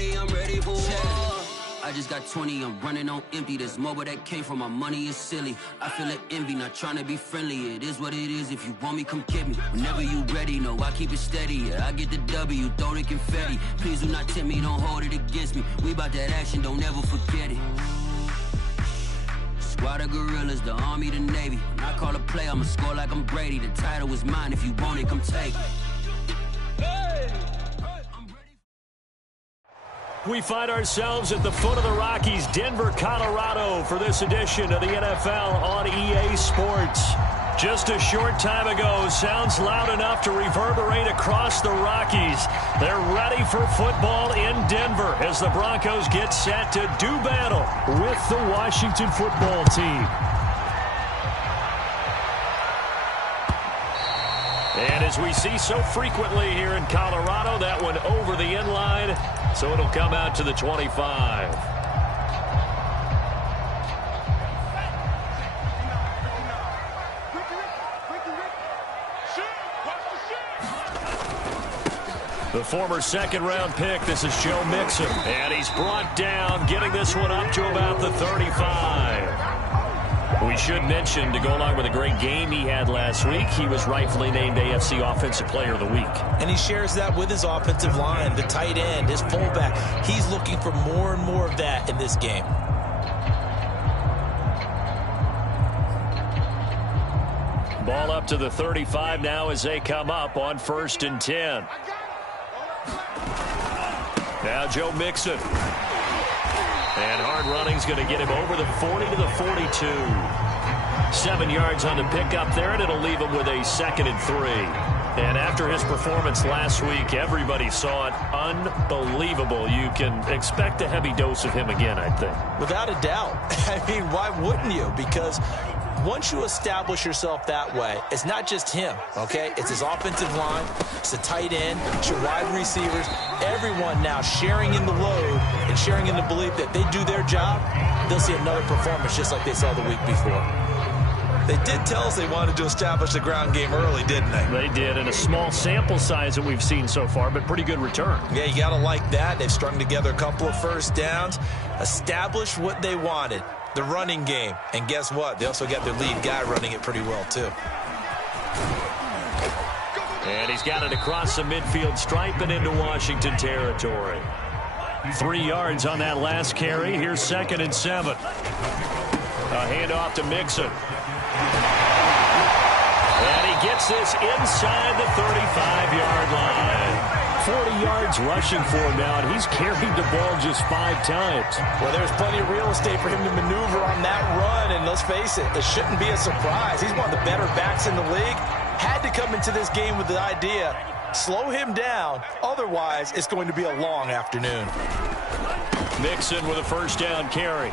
ready, I'm ready for war. I just got 20, I'm running on empty. This mobile that came from my money is silly. I feel like envy, not trying to be friendly. It is what it is, if you want me, come get me. Whenever you ready, no, I keep it steady. Yeah, I get the W, throw the confetti. Please do not tempt me, don't hold it against me. We bout that action, don't ever forget it. Squad of gorillas, the army, the navy. When I call a play, I'ma score like I'm Brady. The title is mine, if you want it, come take it. We find ourselves at the foot of the Rockies, Denver, Colorado, for this edition of the NFL on EA Sports. Just a short time ago, sounds loud enough to reverberate across the Rockies. They're ready for football in Denver as the Broncos get set to do battle with the Washington football team. And as we see so frequently here in Colorado, that one over the end line, so it'll come out to the 25. The former second-round pick, this is Joe Mixon, and he's brought down, getting this one up to about the 35. We should mention, to go along with a great game he had last week, he was rightfully named AFC Offensive Player of the Week. And he shares that with his offensive line, the tight end, his fullback. He's looking for more and more of that in this game. Ball up to the 35 now as they come up on 1st and 10. Now Joe Mixon. And hard running's going to get him over the 40 to the 42. 7 yards on the pickup there, and it'll leave him with a 2nd and 3. And after his performance last week, everybody saw it. Unbelievable. You can expect a heavy dose of him again, I think. Without a doubt. I mean, why wouldn't you? Because once you establish yourself that way, it's not just him, okay? It's his offensive line, it's the tight end, it's your wide receivers, everyone now sharing in the load and sharing in the belief that they do their job, they'll see another performance just like they saw the week before. They did tell us they wanted to establish the ground game early, didn't they? They did, in a small sample size that we've seen so far, but pretty good return. Yeah, you got to like that. They've strung together a couple of first downs, established what they wanted. The running game. And guess what? They also got their lead guy running it pretty well, too. And he's got it across the midfield stripe and into Washington territory. 3 yards on that last carry. Here's 2nd and 7. A handoff to Mixon. And he gets this inside the 35-yard line. 40 yards rushing for him now, and he's carried the ball just 5 times. Well, there's plenty of real estate for him to maneuver on that run, and let's face it, it shouldn't be a surprise. He's one of the better backs in the league. Had to come into this game with the idea, slow him down, otherwise it's going to be a long afternoon. Mixon with a 1st down carry.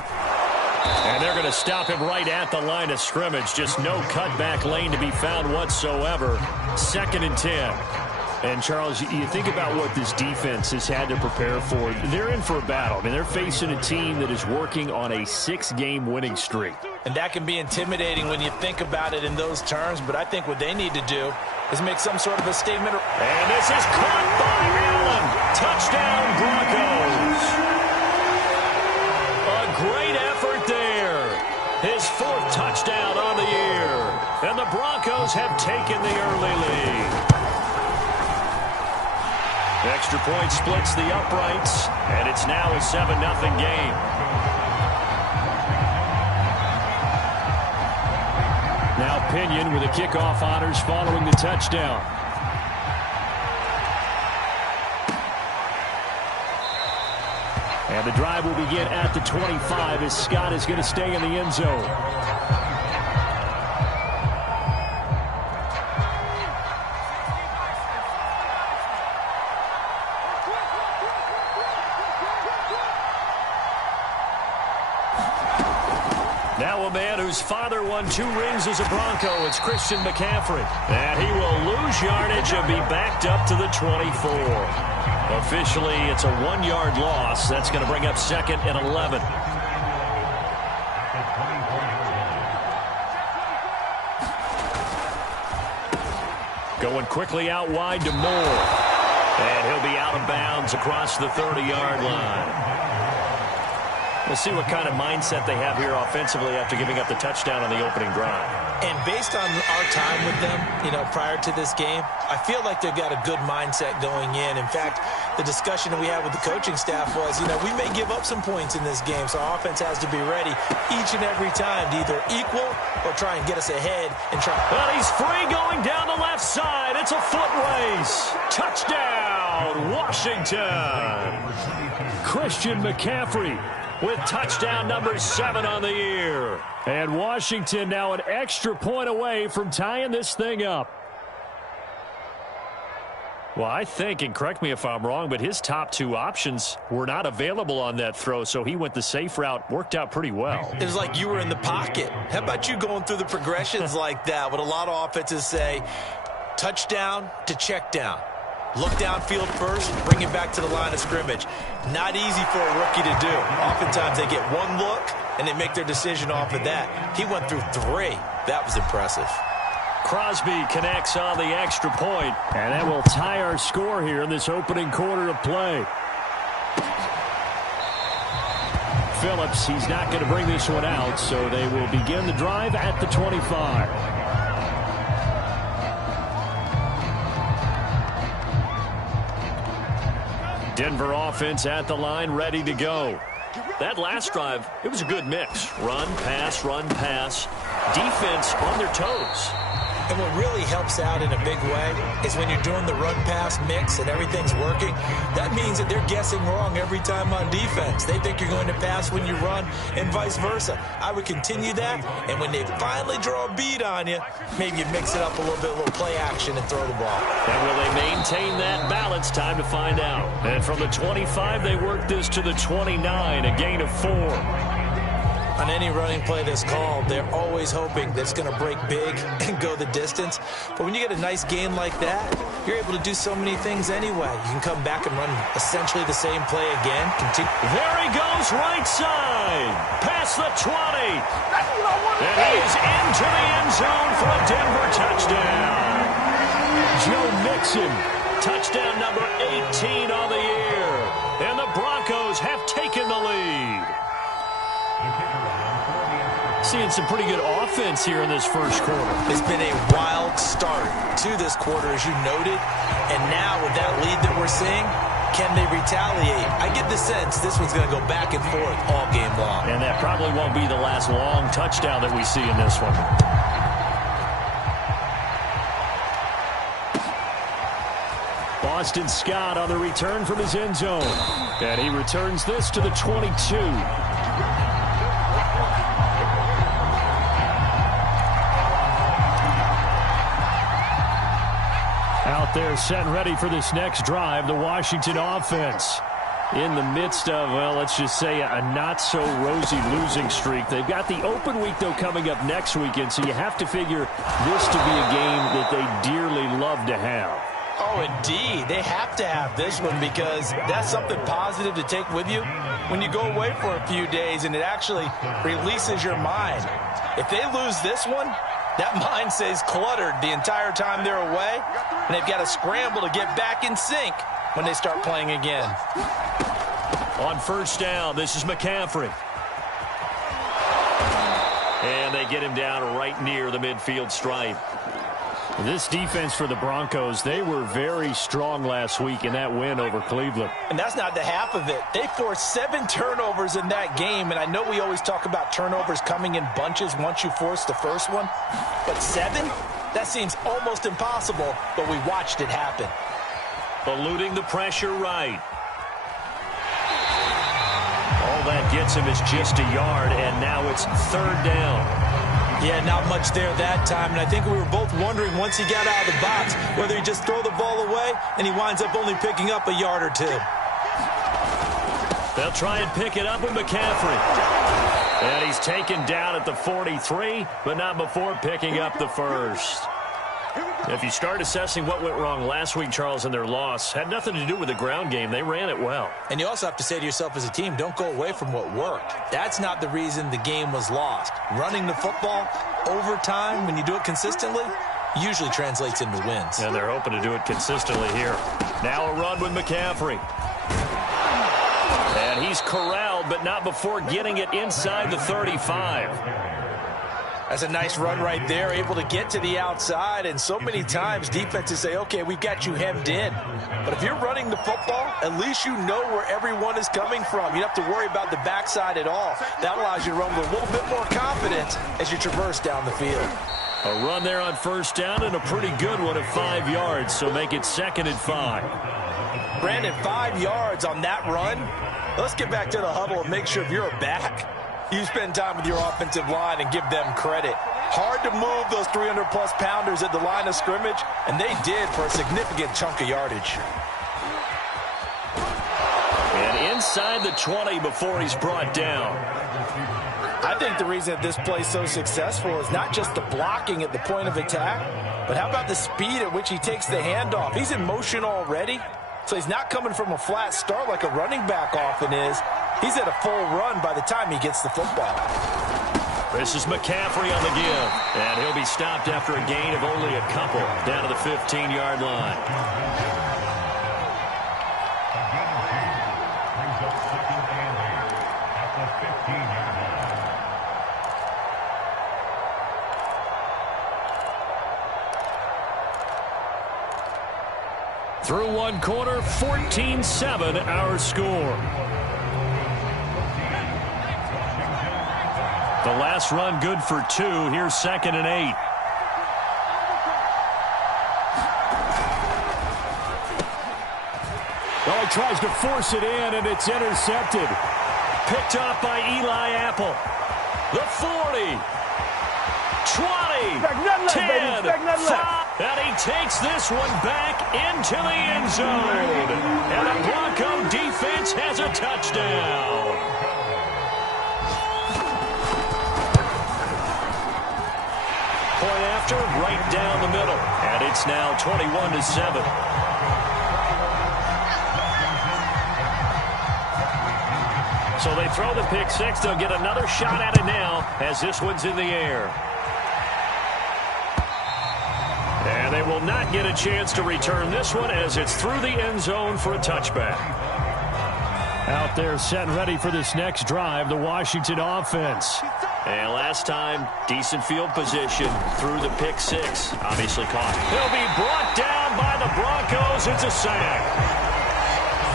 And they're going to stop him right at the line of scrimmage. Just no cutback lane to be found whatsoever. 2nd and 10. And, Charles, you think about what this defense has had to prepare for. They're in for a battle. I mean, they're facing a team that is working on a 6-game winning streak. And that can be intimidating when you think about it in those terms, but I think what they need to do is make some sort of a statement. And this is caught by Allen. Touchdown, Broncos. A great effort there. His 4th touchdown on the year. And the Broncos have taken the early lead. Extra point splits the uprights, and it's now a 7-0 game. Now Pinion with the kickoff honors following the touchdown. And the drive will begin at the 25 as Scott is going to stay in the end zone. Now a man whose father won 2 rings as a Bronco. It's Christian McCaffrey. And he will lose yardage and be backed up to the 24. Officially, it's a 1-yard loss. That's going to bring up 2nd and 11. Going quickly out wide to Moore. And he'll be out of bounds across the 30-yard line. We'll see what kind of mindset they have here offensively after giving up the touchdown on the opening drive. And based on our time with them, prior to this game, I feel like they've got a good mindset going in. In fact, the discussion that we had with the coaching staff was, we may give up some points in this game, so our offense has to be ready each and every time to either equal or try and get us ahead and try. But he's free going down the left side. It's a foot race. Touchdown, Washington. Christian McCaffrey with touchdown number 7 on the year. And Washington now an extra point away from tying this thing up. Well, I think, and correct me if I'm wrong, but his top 2 options were not available on that throw, so he went the safe route. Worked out pretty well. It was like you were in the pocket. How about you going through the progressions like that? What a lot of offenses say, touchdown to check down. Look downfield first, bring it back to the line of scrimmage. Not easy for a rookie to do. Oftentimes they get one look, and they make their decision off of that. He went through 3. That was impressive. Crosby connects on the extra point, and that will tie our score here in this opening quarter of play. Phillips, he's not going to bring this one out, so they will begin the drive at the 25. Denver offense at the line, ready to go. That last drive, it was a good mix. Run, pass. Defense on their toes. And what really helps out in a big way is when you're doing the run-pass mix and everything's working, that means that they're guessing wrong every time on defense. They think you're going to pass when you run and vice versa. I would continue that, and when they finally draw a bead on you, maybe you mix it up a little bit, a little play action, and throw the ball. And will they maintain that balance? Time to find out. And from the 25, they work this to the 29, a gain of 4. On any running play that's called, they're always hoping that it's going to break big and go the distance. But when you get a nice gain like that, you're able to do so many things anyway. You can come back and run essentially the same play again. There he goes, right side. Past the 20. And he's into the end zone for a Denver touchdown. Joe Mixon, touchdown number 18 on the year. And the Broncos have taken the lead. Seeing some pretty good offense here in this first quarter. It's been a wild start to this quarter, as you noted. And now with that lead that we're seeing, can they retaliate? I get the sense this one's going to go back and forth all game long. And that probably won't be the last long touchdown that we see in this one. Boston Scott on the return from his end zone. And he returns this to the 22. Out there set and ready for this next drive, the Washington offense. In the midst of, well, let's just say a not-so-rosy losing streak. They've got the open week, though, coming up next weekend, so you have to figure this to be a game that they dearly love to have. Oh, indeed. They have to have this one because that's something positive to take with you when you go away for a few days, and it actually releases your mind. If they lose this one, that mind stays cluttered the entire time they're away, and they've got to scramble to get back in sync when they start playing again. On first down, this is McCaffrey. And they get him down right near the midfield stripe. This defense for the Broncos, they were very strong last week in that win over Cleveland. And that's not the half of it. They forced 7 turnovers in that game, and I know we always talk about turnovers coming in bunches once you force the first one, but 7? That seems almost impossible, but we watched it happen. Eluding the pressure right. All that gets him is just a yard, and now it's third down. Yeah, not much there that time, and I think we were both wondering once he got out of the box whether he just throw the ball away and he winds up only picking up a yard or 2. They'll try and pick it up with McCaffrey. And he's taken down at the 43, but not before picking up the first. If you start assessing what went wrong last week, Charles, in their loss, had nothing to do with the ground game. They ran it well. And you also have to say to yourself as a team, don't go away from what worked. That's not the reason the game was lost. Running the football over time, when you do it consistently, usually translates into wins. And they're hoping to do it consistently here. Now a run with McCaffrey. And he's corralled, but not before getting it inside the 35. That's a nice run right there, able to get to the outside. And so many times defenses say, okay, we've got you hemmed in. But if you're running the football, at least you know where everyone is coming from. You don't have to worry about the backside at all. That allows you to run with a little bit more confidence as you traverse down the field. A run there on first down and a pretty good one at 5 yards, so make it 2nd and 5. Brandon, 5 yards on that run. Let's get back to the huddle and make sure if you're a back, you spend time with your offensive line and give them credit. Hard to move those 300-plus pounders at the line of scrimmage, and they did for a significant chunk of yardage. And inside the 20 before he's brought down. I think the reason that this play is so successful is not just the blocking at the point of attack, but how about the speed at which he takes the handoff? He's in motion already, so he's not coming from a flat start like a running back often is. He's at a full run by the time he gets the football. This is McCaffrey on the give, and he'll be stopped after a gain of only a couple down to the 15-yard line. Through one quarter, 14-7 our score. The last run good for 2. Here's 2nd and 8. Well, he tries to force it in, and it's intercepted. Picked up by Eli Apple. The 40. 20. 10. 5. And he takes this one back into the end zone. And the Bronco defense has a touchdown. Point after, right down the middle. And it's now 21-7. So they throw the pick six. They'll get another shot at it now as this one's in the air. And they will not get a chance to return this one as it's through the end zone for a touchback. Out there set and ready for this next drive, the Washington offense. And last time, decent field position through the pick six. Obviously caught. He'll be brought down by the Broncos. It's a sack.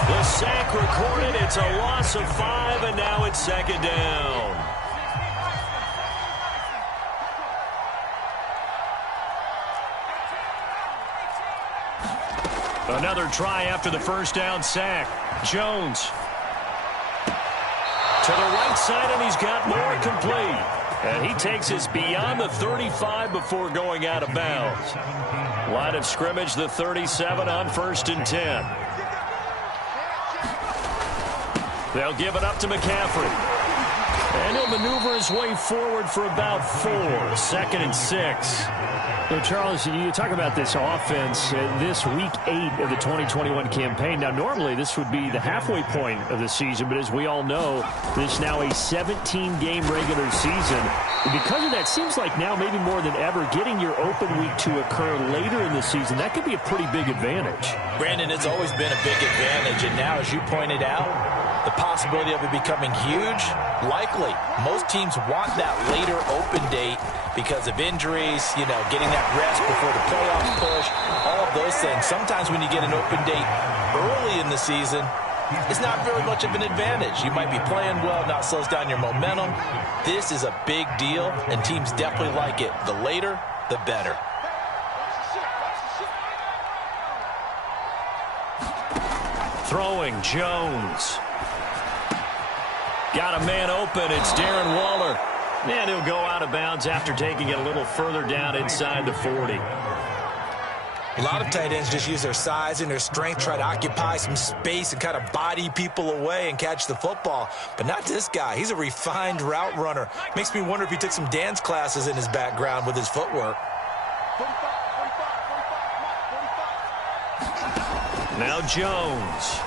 The sack recorded. It's a loss of 5, and now it's 2nd down. Another try after the first down sack. Jones to the right side, and he's got more complete. And he takes us beyond the 35 before going out of bounds. Line of scrimmage, the 37 on 1st and 10. They'll give it up to McCaffrey. And he'll maneuver his way forward for about 4. 2nd and 6. So, Charles, you talk about this offense, this week 8 of the 2021 campaign. Now, normally this would be the halfway point of the season, but as we all know, this is now a 17-game regular season. And because of that, seems like now maybe more than ever, getting your open week to occur later in the season, that could be a pretty big advantage. Brandon, it's always been a big advantage, and now, as you pointed out, the possibility of it becoming huge, likely. Most teams want that later open date because of injuries, you know, getting that rest before the playoffs push, all of those things. Sometimes when you get an open date early in the season, it's not very much of an advantage. You might be playing well, not slows down your momentum. This is a big deal, and teams definitely like it. The later, the better. Throwing, Jones. Got a man open. It's Darren Waller. And he'll go out of bounds after taking it a little further down inside the 40. A lot of tight ends just use their size and their strength, try to occupy some space and kind of body people away and catch the football. But not this guy. He's a refined route runner. Makes me wonder if he took some dance classes in his background with his footwork. Now Jones.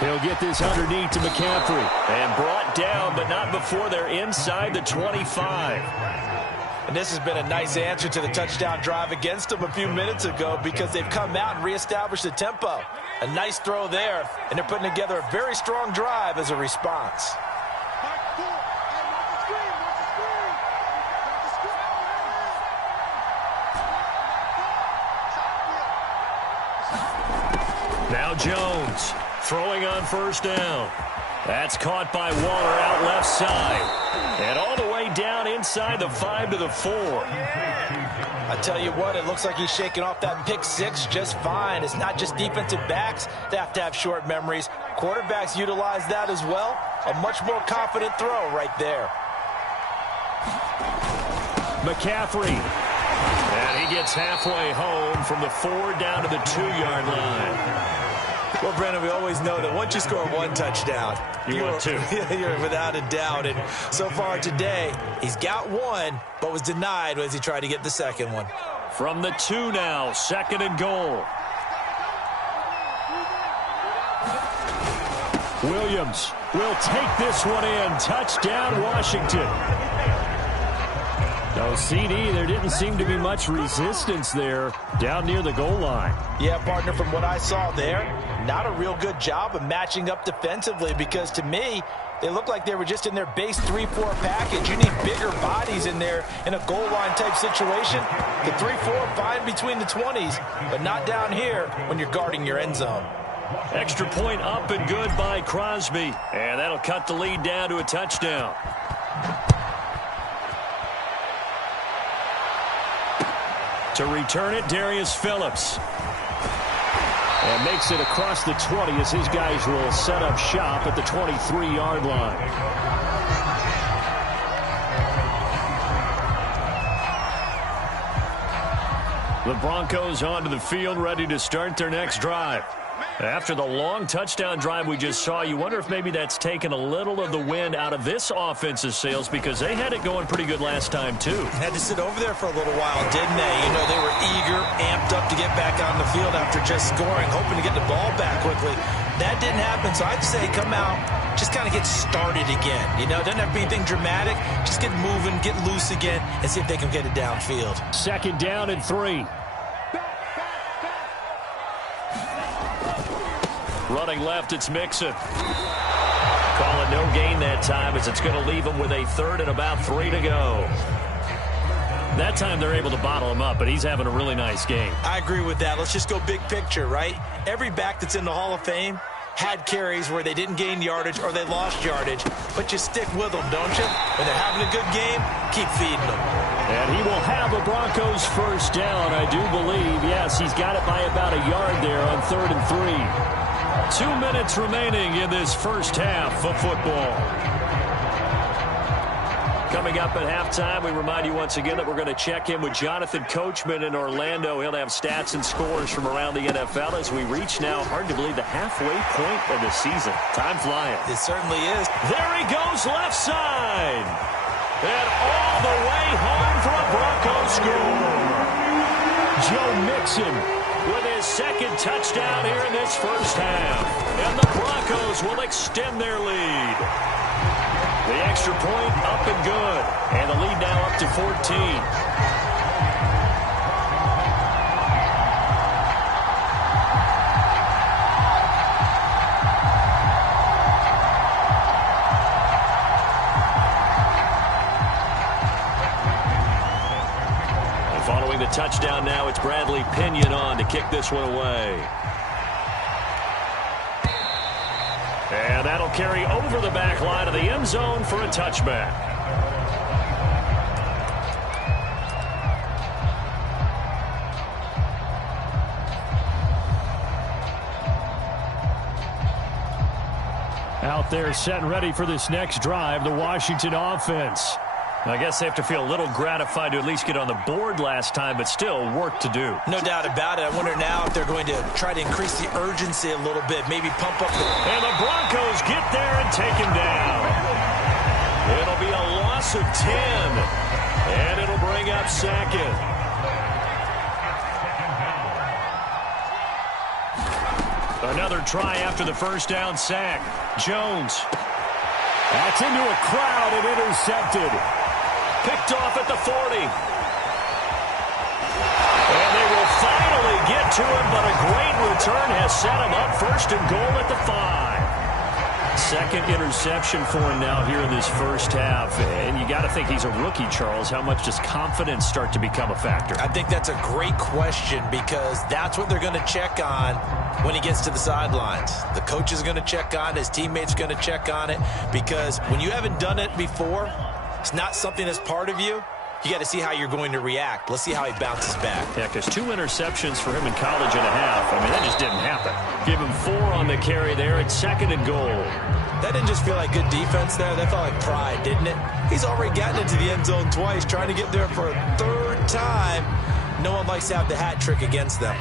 He'll get this underneath to McCaffrey. And brought down, but not before they're inside the 25. And this has been a nice answer to the touchdown drive against them a few minutes ago because they've come out and reestablished the tempo. A nice throw there, and they're putting together a very strong drive as a response. Now Jones throwing on first down. That's caught by Waller out left side. And all the way down inside the 5 to the 4. I tell you what, it looks like he's shaking off that pick six just fine. It's not just defensive backs that have to have short memories. Quarterbacks utilize that as well. A much more confident throw right there. McCaffrey. And he gets halfway home from the 4 down to the 2-yard line. Well, Brandon, we always know that once you score one touchdown, you're 2. You're without a doubt. And so far today, he's got one, but was denied as he tried to get the second one. From the 2 now, 2nd and goal. Williams will take this one in. Touchdown, Washington. No, CD, there didn't seem to be much resistance there down near the goal line. Yeah, partner, from what I saw there, not a real good job of matching up defensively because to me, they look like they were just in their base 3-4 package. You need bigger bodies in there in a goal line type situation. The 3-4 fine between the 20s, but not down here when you're guarding your end zone. Extra point up and good by Crosby. And that'll cut the lead down to a touchdown. To return it, Darius Phillips. And makes it across the 20 as his guys will set up shop at the 23-yard line. The Broncos onto the field, ready to start their next drive. After the long touchdown drive we just saw, you wonder if maybe that's taken a little of the wind out of this offensive sails because they had it going pretty good last time, too. Had to sit over there for a little while, didn't they? You know, they were eager, amped up to get back on the field after just scoring, hoping to get the ball back quickly. That didn't happen, so I'd say come out, just kind of get started again. You know, it doesn't have to be anything dramatic. Just get moving, get loose again, and see if they can get it downfield. 2nd down and 3. Running left, it's Mixon. Calling no gain that time as it's going to leave him with a 3rd and about 3 to go. That time they're able to bottle him up, but he's having a really nice game. I agree with that. Let's just go big picture, right? Every back that's in the Hall of Fame had carries where they didn't gain yardage or they lost yardage, but you stick with them, don't you? When they're having a good game, keep feeding them. And he will have a Broncos first down, I do believe. Yes, he's got it by about a yard there on 3rd and 3. 2 minutes remaining in this first half of football. Coming up at halftime, we remind you once again that we're going to check in with Jonathan Coachman in Orlando. He'll have stats and scores from around the NFL as we reach now, hard to believe, the halfway point of the season. Time flying. It certainly is. There he goes left side. And all the way home for a Broncos score. Joe Mixon with his 2nd touchdown here in this first half. And the Broncos will extend their lead. The extra point up and good. And the lead now up to 14. Following the touchdown now, it's Bradley Pinion on to kick this one away. And that'll carry over the back line of the end zone for a touchback. Out there set and ready for this next drive, the Washington offense. I guess they have to feel a little gratified to at least get on the board last time, but still work to do. No doubt about it. I wonder now if they're going to try to increase the urgency a little bit, maybe pump up the... And the Broncos get there and take him down. It'll be a loss of 10, and it'll bring up 2nd. Another try after the first down sack. Jones. That's into a crowd and intercepted. Picked off at the 40. And they will finally get to him, but a great return has set him up first and goal at the 5. Second interception for him now here in this first half. And you got to think he's a rookie, Charles. How much does confidence start to become a factor? I think that's a great question because that's what they're going to check on when he gets to the sidelines. The coach is going to check on it. His teammates are going to check on it because when you haven't done it before, it's not something that's part of you. You got to see how you're going to react. Let's see how he bounces back. Yeah, because 2 interceptions for him in college and a half. I mean, that just didn't happen. Give him 4 on the carry there at second and goal. That didn't just feel like good defense there. That felt like pride, didn't it? He's already gotten into the end zone twice, trying to get there for a third time. No one likes to have the hat trick against them.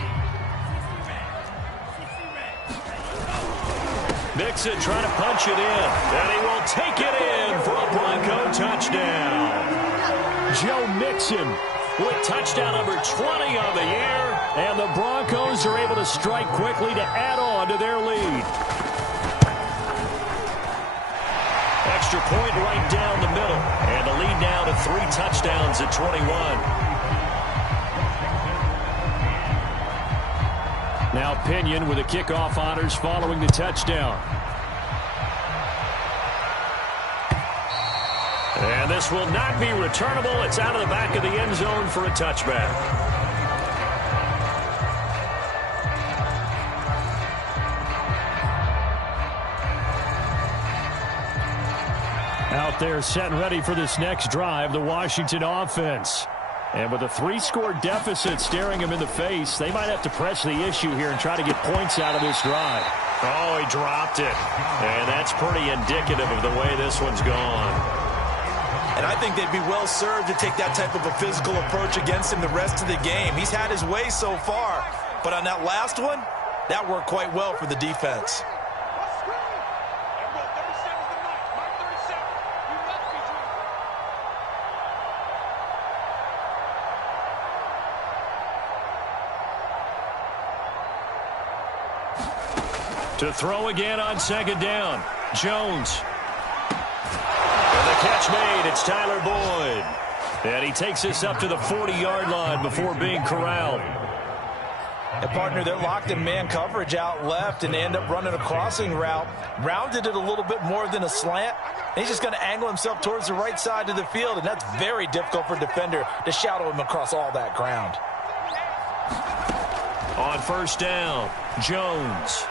Mixon trying to punch it in. And he will take it in for a Bronco touchdown. Joe Mixon with touchdown number 20 on the year. And the Broncos are able to strike quickly to add on to their lead. Extra point right down the middle. And the lead now to 3 touchdowns at 21. Now Pinion with the kickoff honors following the touchdown. And this will not be returnable. It's out of the back of the end zone for a touchback. Out there set and ready for this next drive, the Washington offense. And with a 3-score deficit staring him in the face, they might have to press the issue here and try to get points out of this drive. Oh, he dropped it. And that's pretty indicative of the way this one's gone. And I think they'd be well served to take that type of a physical approach against him the rest of the game. He's had his way so far. But on that last one, that worked quite well for the defense. To throw again on second down. Jones. And the catch made. It's Tyler Boyd. And he takes this up to the 40-yard line before being corralled. A partner that locked in man coverage out left and they end up running a crossing route. Rounded it a little bit more than a slant. And he's just going to angle himself towards the right side of the field. And that's very difficult for a defender to shadow him across all that ground. On first down, Jones.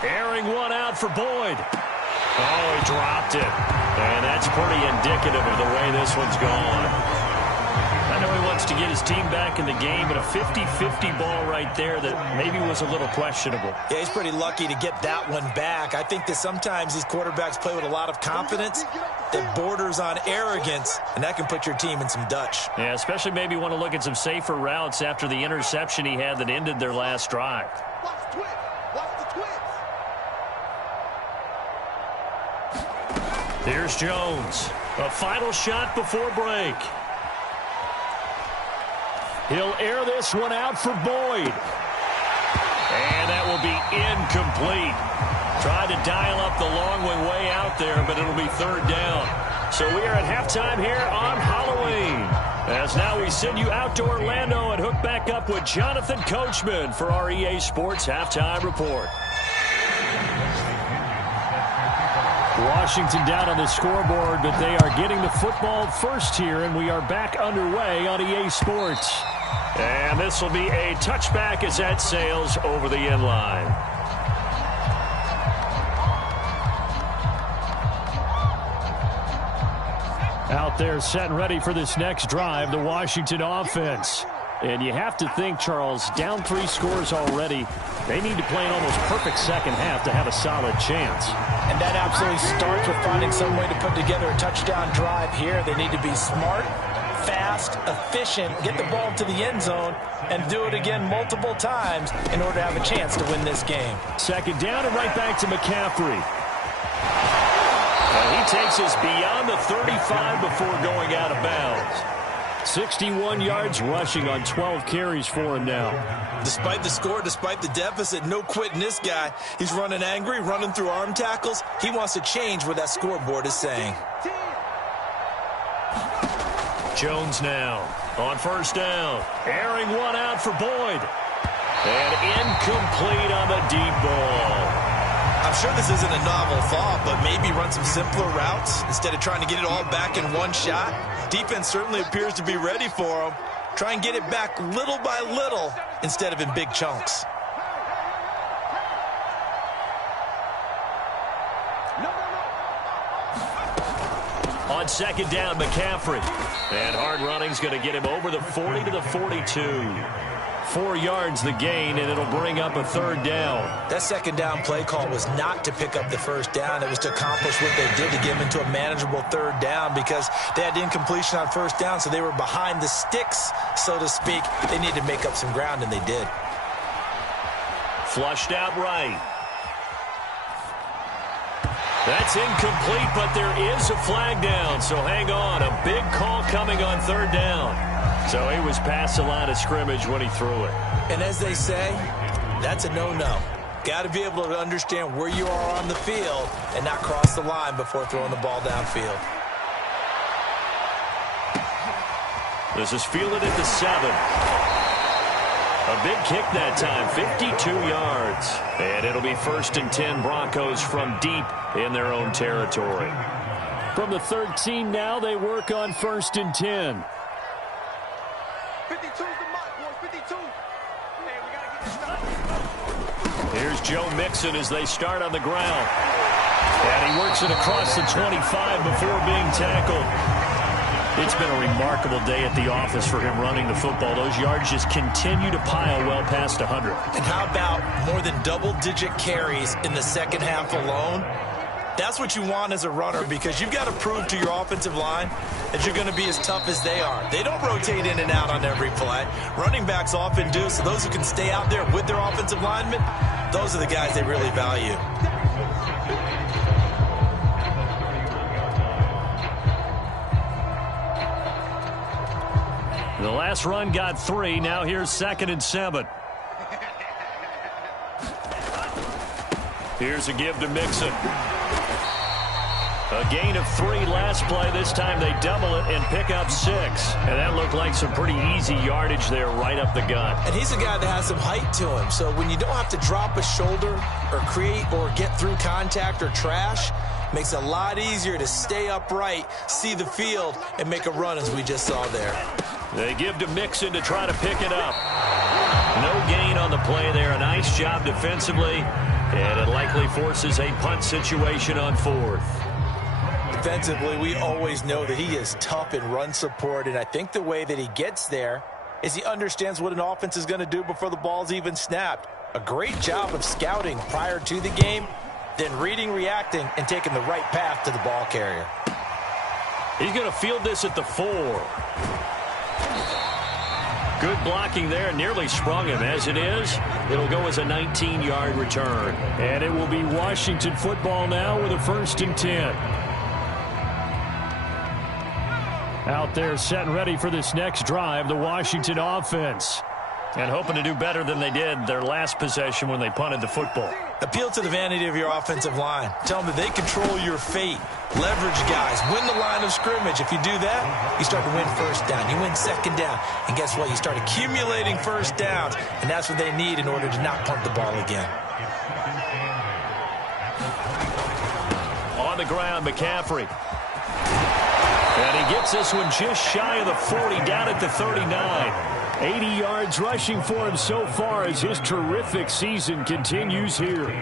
Airing one out for Boyd. Oh, he dropped it. And that's pretty indicative of the way this one's gone. I know he wants to get his team back in the game, but a 50-50 ball right there that maybe was a little questionable. Yeah, he's pretty lucky to get that one back. I think that sometimes these quarterbacks play with a lot of confidence that borders on arrogance, and that can put your team in some Dutch. Yeah, especially maybe want to look at some safer routes after the interception he had that ended their last drive. Here's Jones. A final shot before break. He'll air this one out for Boyd. And that will be incomplete. Tried to dial up the long way out there, but it'll be third down. So we are at halftime here on Halloween. As now we send you out to Orlando and hook back up with Jonathan Coachman for our EA Sports Halftime Report. Washington down on the scoreboard, but they are getting the football first here, and we are back underway on EA Sports. And this will be a touchback as that sails over the end line. Out there set and ready for this next drive, the Washington offense. And you have to think, Charles, down 3 scores already. They need to play an almost perfect second half to have a solid chance. And that absolutely starts with finding some way to put together a touchdown drive here. They need to be smart, fast, efficient, get the ball to the end zone, and do it again multiple times in order to have a chance to win this game. Second down and right back to McCaffrey. And he takes us beyond the 35 before going out of bounds. 61 yards rushing on 12 carries for him now. Despite the score, despite the deficit, no quitting this guy. He's running angry, running through arm tackles. He wants to change what that scoreboard is saying. Jones now on first down. Airing one out for Boyd. And incomplete on the deep ball. I'm sure this isn't a novel thought, but maybe run some simpler routes instead of trying to get it all back in one shot. Defense certainly appears to be ready for him. Try and get it back little by little instead of in big chunks. On second down, McCaffrey. And hard running's going to get him over the 40 to the 42. 4 yards the gain, and it'll bring up a third down. That second down play call was not to pick up the first down. It was to accomplish what they did to get them into a manageable third down because they had incompletion on first down, so they were behind the sticks, so to speak. They needed to make up some ground, and they did. Flushed out right. That's incomplete, but there is a flag down, so hang on. A big call coming on third down. So he was past the line of scrimmage when he threw it. And as they say, that's a no-no. Got to be able to understand where you are on the field and not cross the line before throwing the ball downfield. This is fielded at the 7. A big kick that time, 52 yards. And it'll be 1st and 10, Broncos from deep in their own territory. From the 13 now, they work on 1st and 10. 52's the mark, boys. 52. Hey, we got to get this started. Here's Joe Mixon as they start on the ground. And he works it across the 25 before being tackled. It's been a remarkable day at the office for him running the football. Those yards just continue to pile well past 100. And how about more than double-digit carries in the second half alone? That's what you want as a runner because you've got to prove to your offensive line that you're going to be as tough as they are. They don't rotate in and out on every play. Running backs often do, so those who can stay out there with their offensive linemen, those are the guys they really value. The last run got 3. Now here's 2nd and 7. Here's a give to Mixon. A gain of 3 last play. This time they double it and pick up 6. And that looked like some pretty easy yardage there right up the gut. And he's a guy that has some height to him. So when you don't have to drop a shoulder or create or get through contact or trash, makes it a lot easier to stay upright, see the field, and make a run as we just saw there. They give to Mixon to try to pick it up. No gain on the play there. A nice job defensively. And it likely forces a punt situation on 4th. Defensively, we always know that he is tough in run support, and I think the way that he gets there is he understands what an offense is going to do before the ball's even snapped. A great job of scouting prior to the game, then reading, reacting, and taking the right path to the ball carrier. He's going to field this at the 4. Good blocking there, nearly sprung him. As it is, it'll go as a 19-yard return. And it will be Washington football now with a 1st and 10. Out there set and ready for this next drive, the Washington offense. And hoping to do better than they did their last possession when they punted the football. Appeal to the vanity of your offensive line. Tell them that they control your fate. Leverage guys. Win the line of scrimmage. If you do that, you start to win first down. You win second down. And guess what? You start accumulating first downs. And that's what they need in order to not punt the ball again. On the ground, McCaffrey. And he gets this one just shy of the 40, down at the 39. 80 yards rushing for him so far as his terrific season continues here.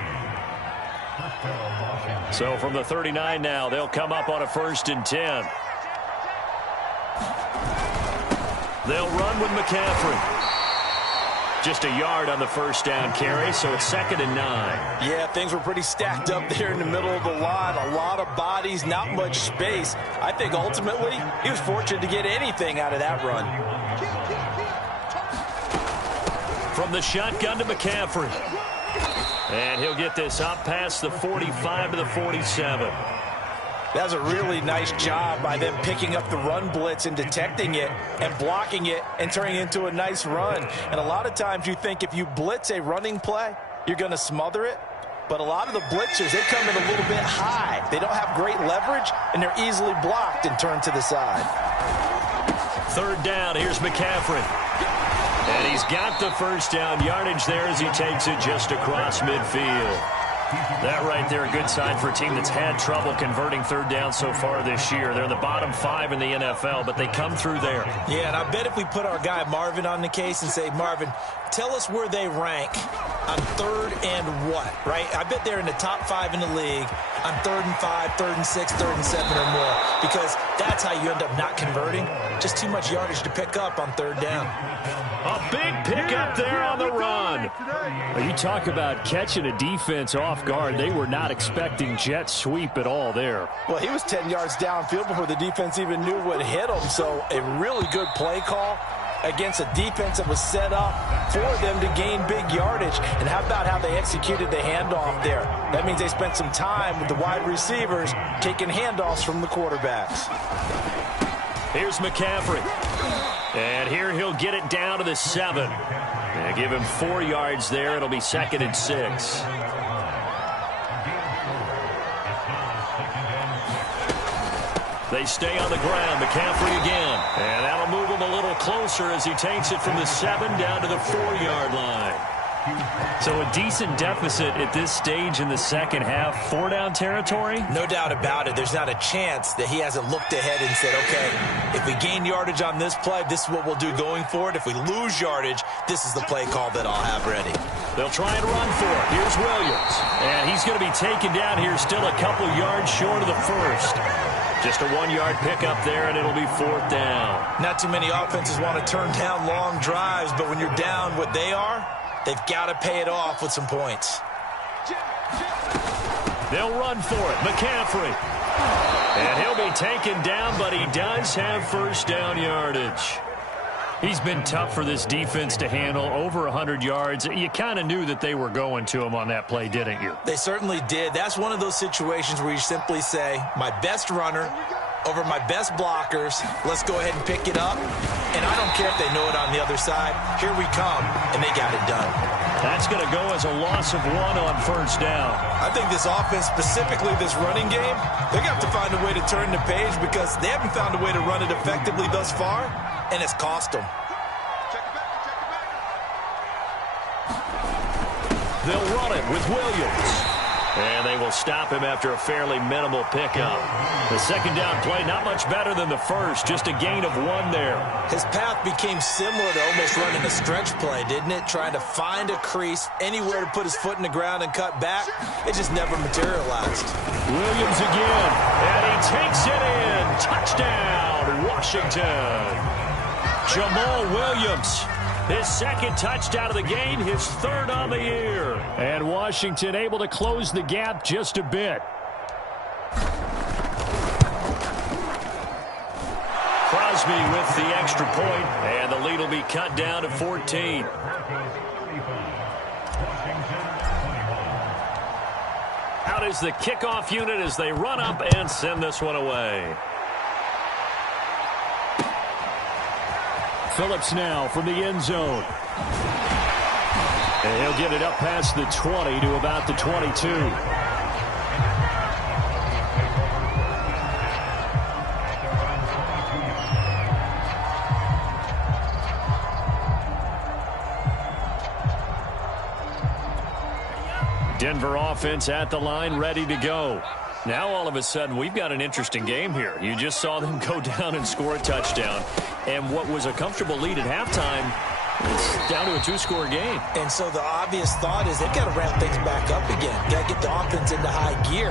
So from the 39 now, they'll come up on a 1st and 10. They'll run with McCaffrey. Just a yard on the first down carry, so it's 2nd and 9. Yeah, things were pretty stacked up there in the middle of the line. A lot of bodies, not much space. I think ultimately he was fortunate to get anything out of that run. From the shotgun to McCaffrey. And he'll get this up past the 45 to the 47. That was a really nice job by them picking up the run blitz and detecting it and blocking it and turning it into a nice run. And a lot of times you think if you blitz a running play, you're going to smother it. But a lot of the blitzers, they come in a little bit high. They don't have great leverage, and they're easily blocked and turned to the side. 3rd down. Here's McCaffrey. And he's got the first down yardage there as he takes it just across midfield. That right there, a good sign for a team that's had trouble converting 3rd down so far this year. They're in the bottom 5 in the NFL, but they come through there. Yeah, and I bet if we put our guy Marvin on the case and say, Marvin, tell us where they rank on 3rd and what, right? I bet they're in the top 5 in the league on 3rd and 5, 3rd and 6, 3rd and 7 or more, because that's how you end up not converting. Just too much yardage to pick up on 3rd down. A big pickup there on the run. You talk about catching a defense off guard. They were not expecting jet sweep at all there. Well, he was 10 yards downfield before the defense even knew what hit him, so a really good play call against a defense that was set up for them to gain big yardage. And how about how they executed the handoff there? That means they spent some time with the wide receivers taking handoffs from the quarterbacks. Here's McCaffrey. And here he'll get it down to the 7. And give him 4 yards there. It'll be 2nd and 6. They stay on the ground. McCaffrey again. And that'll move him a little closer as he takes it from the 7 down to the 4-yard line. So a decent deficit at this stage in the second half. 4-down territory? No doubt about it. There's not a chance that he hasn't looked ahead and said, okay, if we gain yardage on this play, this is what we'll do going forward. If we lose yardage, this is the play call that I'll have ready. They'll try and run for it. Here's Williams. And he's going to be taken down here, still a couple yards short of the first. Just a 1-yard pickup there, and it'll be 4th down. Not too many offenses want to turn down long drives, but when you're down what they are, they've got to pay it off with some points. They'll run for it. McCaffrey. And he'll be taken down, but he does have first down yardage. He's been tough for this defense to handle, over 100 yards. You kind of knew that they were going to him on that play, didn't you? They certainly did. That's one of those situations where you simply say, my best runner over my best blockers, let's go ahead and pick it up. And I don't care if they know it on the other side. Here we come, and they got it done. That's going to go as a loss of 1 on first down. I think this offense, specifically this running game, they're going to have to find a way to turn the page because they haven't found a way to run it effectively thus far, and it's cost them. They'll run it with Williams. And they will stop him after a fairly minimal pickup. The 2nd down play, not much better than the first, just a gain of 1 there. His path became similar to almost running a stretch play, didn't it? Trying to find a crease, anywhere to put his foot in the ground and cut back. It just never materialized. Williams again, and he takes it in. Touchdown, Washington. Jamal Williams. His 2nd touchdown of the game, his 3rd on the year. And Washington able to close the gap just a bit. Crosby with the extra point, and the lead will be cut down to 14. Out is the kickoff unit as they run up and send this one away. Phillips now from the end zone. And he'll get it up past the 20 to about the 22. Denver offense at the line, ready to go. Now all of a sudden we've got an interesting game here. You just saw them go down and score a touchdown. And what was a comfortable lead at halftime, it's down to a 2-score game. And so the obvious thought is they've got to ramp things back up again. Got to get the offense into high gear.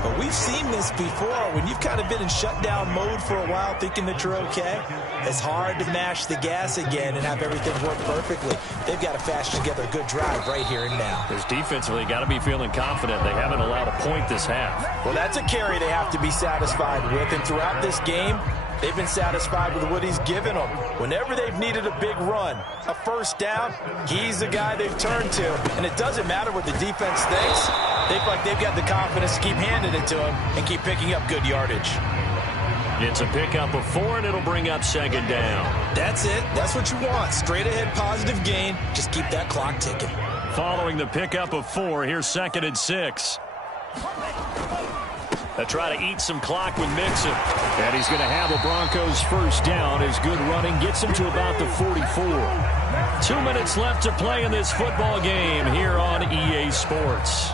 But we've seen this before. When you've kind of been in shutdown mode for a while thinking that you're okay, it's hard to mash the gas again and have everything work perfectly. They've got to fashion together a good drive right here and now. Because defensively, got to be feeling confident. They haven't allowed a point this half. Well, that's a carry they have to be satisfied with. And throughout this game, they've been satisfied with what he's given them. Whenever they've needed a big run, a first down, he's the guy they've turned to. And it doesn't matter what the defense thinks. They feel like they've got the confidence to keep handing it to him and keep picking up good yardage. It's a pickup of 4, and it'll bring up 2nd down. That's it. That's what you want. Straight ahead positive gain. Just keep that clock ticking. Following the pickup of 4, here's 2nd and 6. They try to eat some clock with Mixon. And he's going to have a Broncos first down. His good running gets him to about the 44. 2 minutes left to play in this football game here on EA Sports.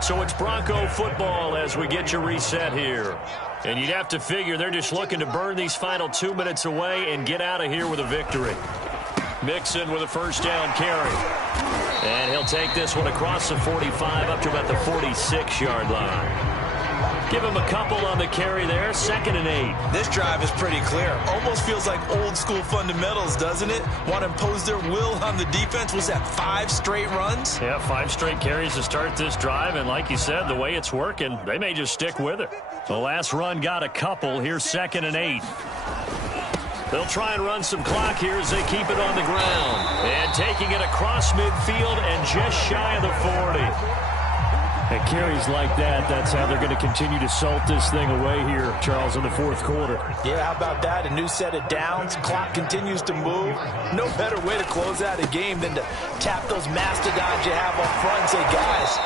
So it's Bronco football as we get you reset here. And you'd have to figure they're just looking to burn these final 2 minutes away and get out of here with a victory. Mixon with a first down carry. And he'll take this one across the 45 up to about the 46-yard line. Give him a couple on the carry there. 2nd and 8. This drive is pretty clear. Almost feels like old school fundamentals, doesn't it? Want to impose their will on the defense. Was that 5 straight runs? Yeah, 5 straight carries to start this drive. And like you said, the way it's working, they may just stick with it. The last run got a couple. Here's 2nd and 8. They'll try and run some clock here as they keep it on the ground. And taking it across midfield and just shy of the 40. And carries like that, that's how they're going to continue to salt this thing away here, Charles, in the 4th quarter. Yeah, how about that? A new set of downs. Clock continues to move. No better way to close out a game than to tap those mastodons you have up front and say, guys,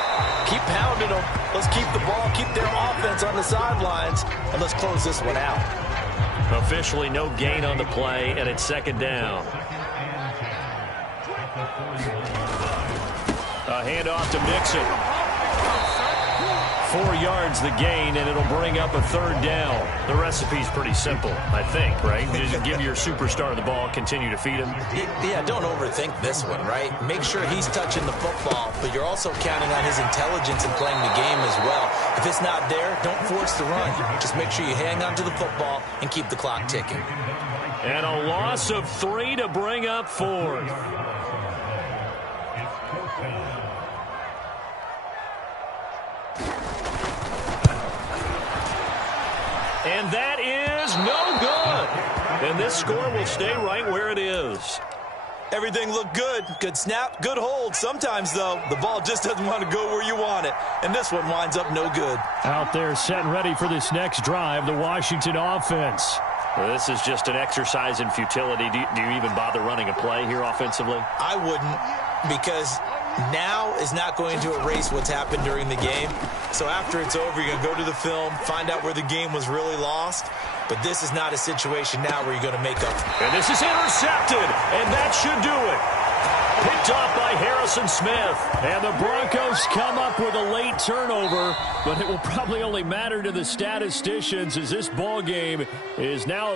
keep pounding them. Let's keep the ball, keep their offense on the sidelines, and let's close this one out. Officially no gain on the play, and it's 2nd down. A handoff to Mixon. 4 yards the gain, and it'll bring up a 3rd down. The recipe's pretty simple, I think, right? You just give your superstar the ball, continue to feed him. Yeah, don't overthink this one, right? Make sure he's touching the football, but you're also counting on his intelligence in playing the game as well. If it's not there, don't force the run. Just make sure you hang on to the football and keep the clock ticking. And a loss of 3 to bring up 4th. And that is no good. And this score will stay right where it is. Everything looked good. Good snap, good hold. Sometimes, though, the ball just doesn't want to go where you want it. And this one winds up no good. Out there set and ready for this next drive, the Washington offense. Well, this is just an exercise in futility. Do you even bother running a play here offensively? I wouldn't, because now is not going to erase what's happened during the game. So after it's over, you're going to go to the film, find out where the game was really lost. But this is not a situation now where you're going to make up. And this is intercepted, and that should do it. Picked off by Harrison Smith. And the Broncos come up with a late turnover, but it will probably only matter to the statisticians as this ball game is now